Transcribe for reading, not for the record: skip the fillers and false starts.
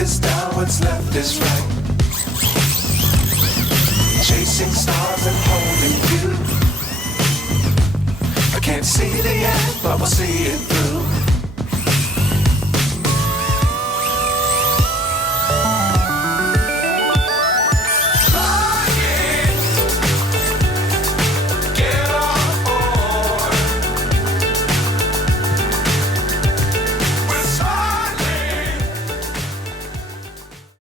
is down, what's left is right. Chasing stars and holding you. I can't see the end, but we'll see it through.